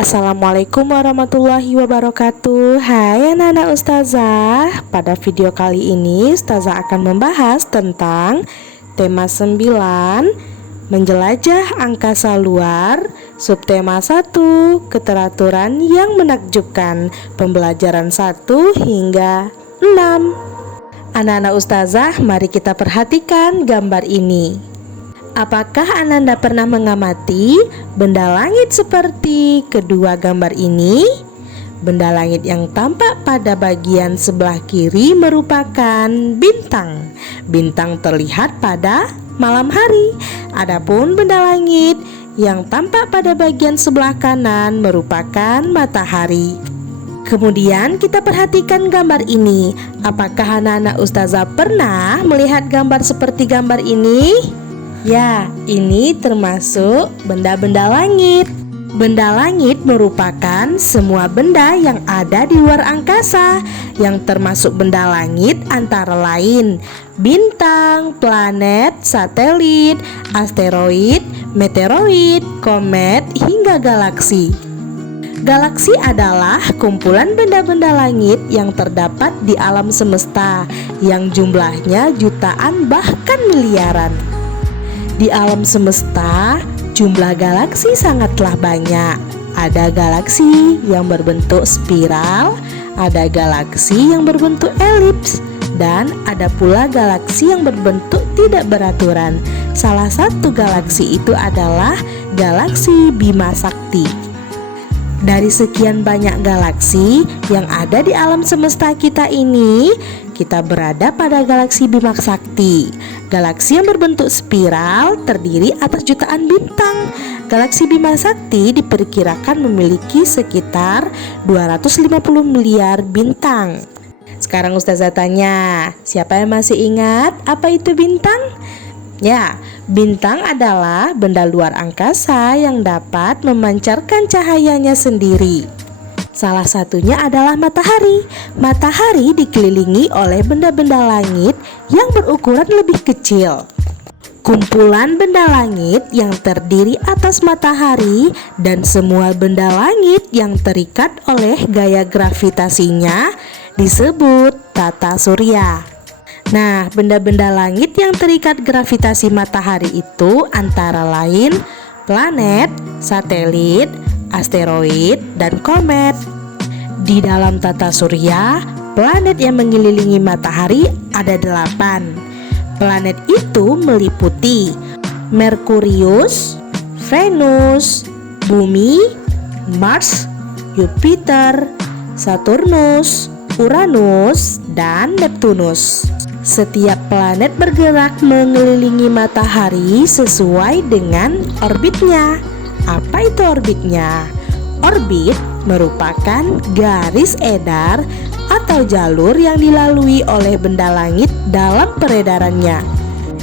Assalamualaikum warahmatullahi wabarakatuh. Hai anak-anak ustazah. Pada video kali ini ustazah akan membahas tentang tema 9, menjelajah angkasa luar. Subtema 1, keteraturan yang menakjubkan. Pembelajaran 1 hingga 6. Anak-anak ustazah, mari kita perhatikan gambar ini. Apakah Ananda pernah mengamati benda langit seperti kedua gambar ini? Benda langit yang tampak pada bagian sebelah kiri merupakan bintang. Bintang terlihat pada malam hari. Adapun benda langit yang tampak pada bagian sebelah kanan merupakan matahari. Kemudian kita perhatikan gambar ini. Apakah anak-anak ustazah pernah melihat gambar seperti gambar ini? Ya, ini termasuk benda-benda langit. Benda langit merupakan semua benda yang ada di luar angkasa, yang termasuk benda langit antara lain bintang, planet, satelit, asteroid, meteoroid, komet, hingga galaksi. Galaksi adalah kumpulan benda-benda langit yang terdapat di alam semesta, yang jumlahnya jutaan bahkan miliaran. Di alam semesta, jumlah galaksi sangatlah banyak. Ada galaksi yang berbentuk spiral, ada galaksi yang berbentuk elips, dan ada pula galaksi yang berbentuk tidak beraturan. Salah satu galaksi itu adalah galaksi Bima Sakti. Dari sekian banyak galaksi yang ada di alam semesta kita ini, kita berada pada galaksi Bima Sakti. Galaksi yang berbentuk spiral terdiri atas jutaan bintang. Galaksi Bima Sakti diperkirakan memiliki sekitar 250 miliar bintang. Sekarang ustazah tanya, siapa yang masih ingat apa itu bintang? Ya, bintang adalah benda luar angkasa yang dapat memancarkan cahayanya sendiri. Salah satunya adalah matahari. Matahari dikelilingi oleh benda-benda langit yang berukuran lebih kecil. Kumpulan benda langit yang terdiri atas matahari dan semua benda langit yang terikat oleh gaya gravitasinya disebut tata surya. Nah, benda-benda langit yang terikat gravitasi matahari itu antara lain planet, satelit, asteroid, dan komet. Di dalam tata surya, planet yang mengelilingi matahari ada 8. Planet itu meliputi Merkurius, Venus, Bumi, Mars, Jupiter, Saturnus, Uranus, dan Neptunus. Setiap planet bergerak mengelilingi matahari sesuai dengan orbitnya. Apa itu orbitnya? Orbit merupakan garis edar atau jalur yang dilalui oleh benda langit dalam peredarannya.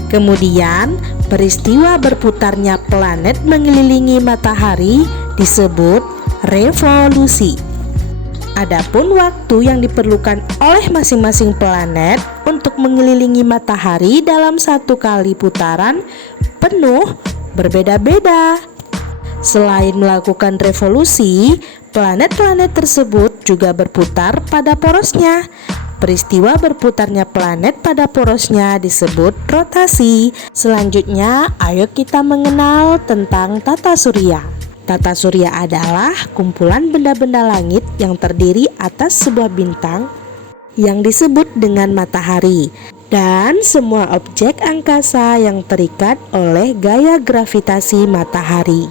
Kemudian, peristiwa berputarnya planet mengelilingi matahari disebut revolusi. Adapun waktu yang diperlukan oleh masing-masing planet untuk mengelilingi matahari dalam satu kali putaran penuh berbeda-beda. Selain melakukan revolusi, planet-planet tersebut juga berputar pada porosnya. Peristiwa berputarnya planet pada porosnya disebut rotasi. Selanjutnya, ayo kita mengenal tentang tata surya. Tata surya adalah kumpulan benda-benda langit yang terdiri atas sebuah bintang yang disebut dengan matahari dan semua objek angkasa yang terikat oleh gaya gravitasi matahari.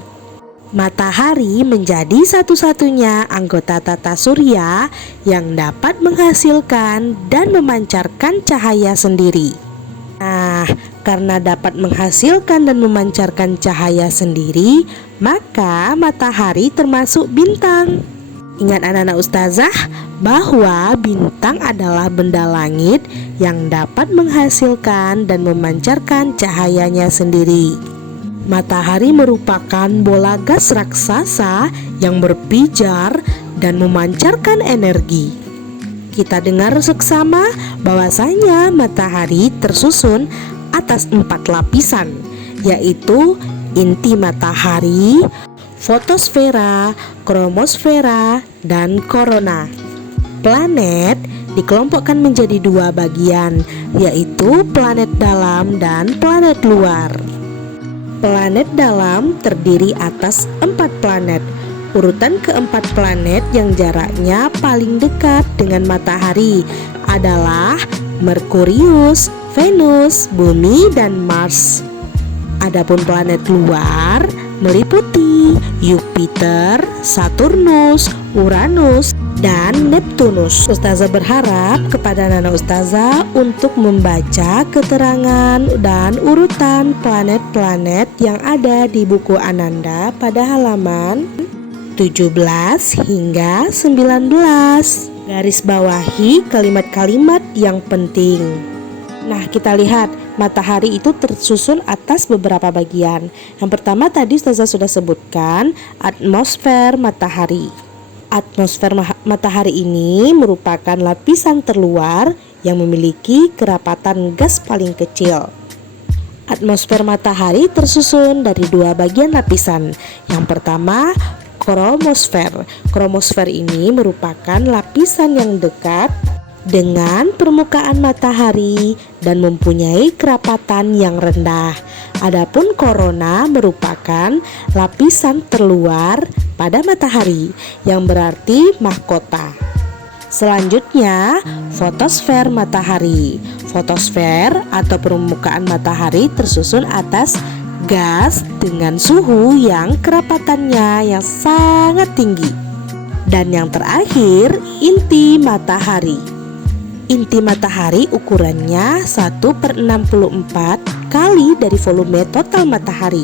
Matahari menjadi satu-satunya anggota tata surya yang dapat menghasilkan dan memancarkan cahaya sendiri. Nah, karena dapat menghasilkan dan memancarkan cahaya sendiri, maka matahari termasuk bintang. Ingat anak-anak ustazah bahwa bintang adalah benda langit yang dapat menghasilkan dan memancarkan cahayanya sendiri. Matahari merupakan bola gas raksasa yang berpijar dan memancarkan energi. Kita dengar seksama bahwasanya matahari tersusun atas 4 lapisan, yaitu inti matahari, fotosfera, kromosfera, dan korona. Planet dikelompokkan menjadi dua bagian, yaitu planet dalam dan planet luar. Planet dalam terdiri atas 4 planet. Urutan keempat planet yang jaraknya paling dekat dengan matahari adalah Merkurius, Venus, Bumi, dan Mars. Adapun planet luar meliputi Jupiter, Saturnus, Uranus, dan Neptunus. Ustazah berharap kepada Nana Ustazah untuk membaca keterangan dan urutan planet-planet yang ada di buku Ananda pada halaman 17 hingga 19. Garis bawahi kalimat-kalimat yang penting. Nah, kita lihat matahari itu tersusun atas beberapa bagian. Yang pertama tadi Ustazah sudah sebutkan atmosfer matahari. Atmosfer matahari ini merupakan lapisan terluar yang memiliki kerapatan gas paling kecil. Atmosfer matahari tersusun dari 2 bagian lapisan. Yang pertama, kromosfer. Kromosfer ini merupakan lapisan yang dekat dengan permukaan matahari dan mempunyai kerapatan yang rendah. Adapun korona merupakan lapisan terluar pada matahari yang berarti mahkota. Selanjutnya, fotosfer matahari. Fotosfer atau permukaan matahari tersusun atas gas dengan suhu yang kerapatannya yang sangat tinggi. Dan yang terakhir, inti matahari. Inti matahari ukurannya 1/64 kali dari volume total matahari.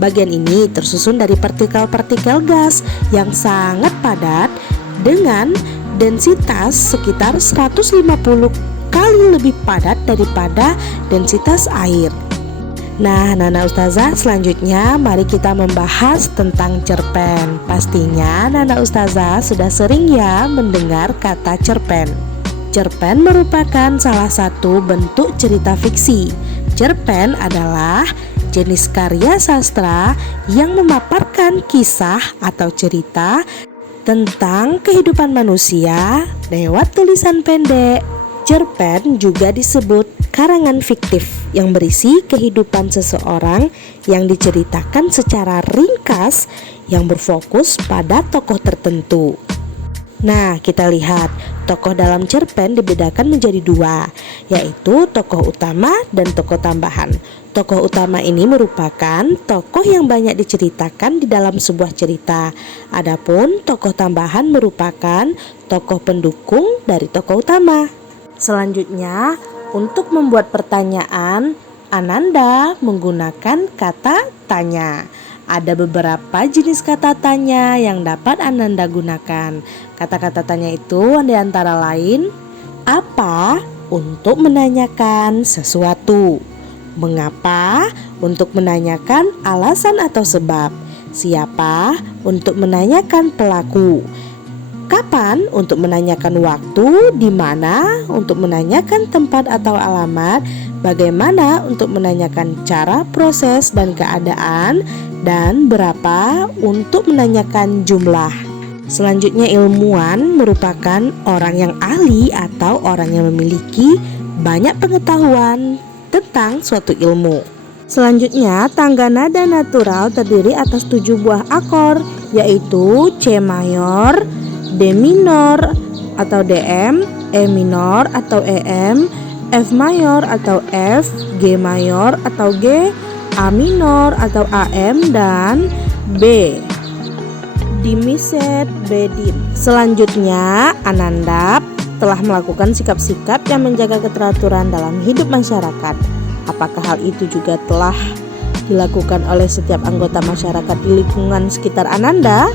Bagian ini tersusun dari partikel-partikel gas yang sangat padat dengan densitas sekitar 150 kali lebih padat daripada densitas air. Nah, Nana Ustazah, selanjutnya mari kita membahas tentang cerpen. Pastinya Nana Ustazah sudah sering ya mendengar kata cerpen. Cerpen merupakan salah satu bentuk cerita fiksi. Cerpen adalah jenis karya sastra yang memaparkan kisah atau cerita tentang kehidupan manusia lewat tulisan pendek. Cerpen juga disebut karangan fiktif yang berisi kehidupan seseorang yang diceritakan secara ringkas yang berfokus pada tokoh tertentu. Nah, kita lihat tokoh dalam cerpen dibedakan menjadi 2, yaitu tokoh utama dan tokoh tambahan. Tokoh utama ini merupakan tokoh yang banyak diceritakan di dalam sebuah cerita. Adapun tokoh tambahan merupakan tokoh pendukung dari tokoh utama. Selanjutnya, untuk membuat pertanyaan, Ananda menggunakan kata tanya. Ada beberapa jenis kata tanya yang dapat Ananda gunakan. Kata-kata tanya itu antara lain, apa untuk menanyakan sesuatu, mengapa untuk menanyakan alasan atau sebab, siapa untuk menanyakan pelaku, kapan untuk menanyakan waktu, di mana untuk menanyakan tempat atau alamat, bagaimana untuk menanyakan cara, proses, dan keadaan, dan berapa untuk menanyakan jumlah. Selanjutnya, ilmuwan merupakan orang yang ahli atau orang yang memiliki banyak pengetahuan tentang suatu ilmu. Selanjutnya, tangga nada natural terdiri atas 7 buah akor, yaitu C mayor, D minor atau DM, E minor atau EM, F mayor atau F, G mayor atau G, A minor atau AM, dan B dimiset bedin. Selanjutnya, Ananda telah melakukan sikap-sikap yang menjaga keteraturan dalam hidup masyarakat. Apakah hal itu juga telah dilakukan oleh setiap anggota masyarakat di lingkungan sekitar Ananda?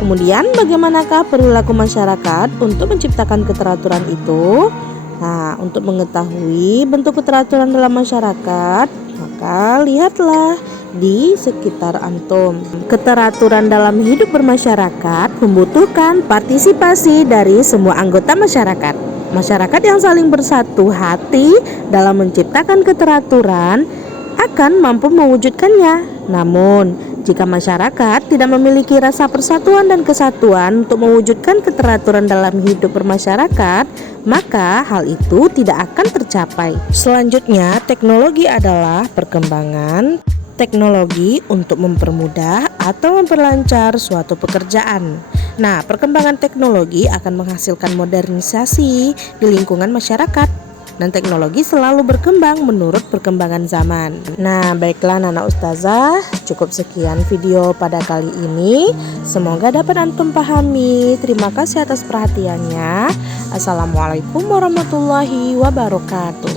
Kemudian, bagaimanakah perilaku masyarakat untuk menciptakan keteraturan itu? Nah, untuk mengetahui bentuk keteraturan dalam masyarakat, maka lihatlah di sekitar antum. Keteraturan dalam hidup bermasyarakat membutuhkan partisipasi dari semua anggota masyarakat. Masyarakat yang saling bersatu hati dalam menciptakan keteraturan akan mampu mewujudkannya. Namun, Jika masyarakat tidak memiliki rasa persatuan dan kesatuan untuk mewujudkan keteraturan dalam hidup bermasyarakat, maka hal itu tidak akan tercapai. Selanjutnya, teknologi adalah perkembangan teknologi untuk mempermudah atau memperlancar suatu pekerjaan. Nah, perkembangan teknologi akan menghasilkan modernisasi di lingkungan masyarakat. Dan teknologi selalu berkembang menurut perkembangan zaman. Nah, baiklah anak ustazah, cukup sekian video pada kali ini. Semoga dapat antum pahami. Terima kasih atas perhatiannya. Assalamualaikum warahmatullahi wabarakatuh.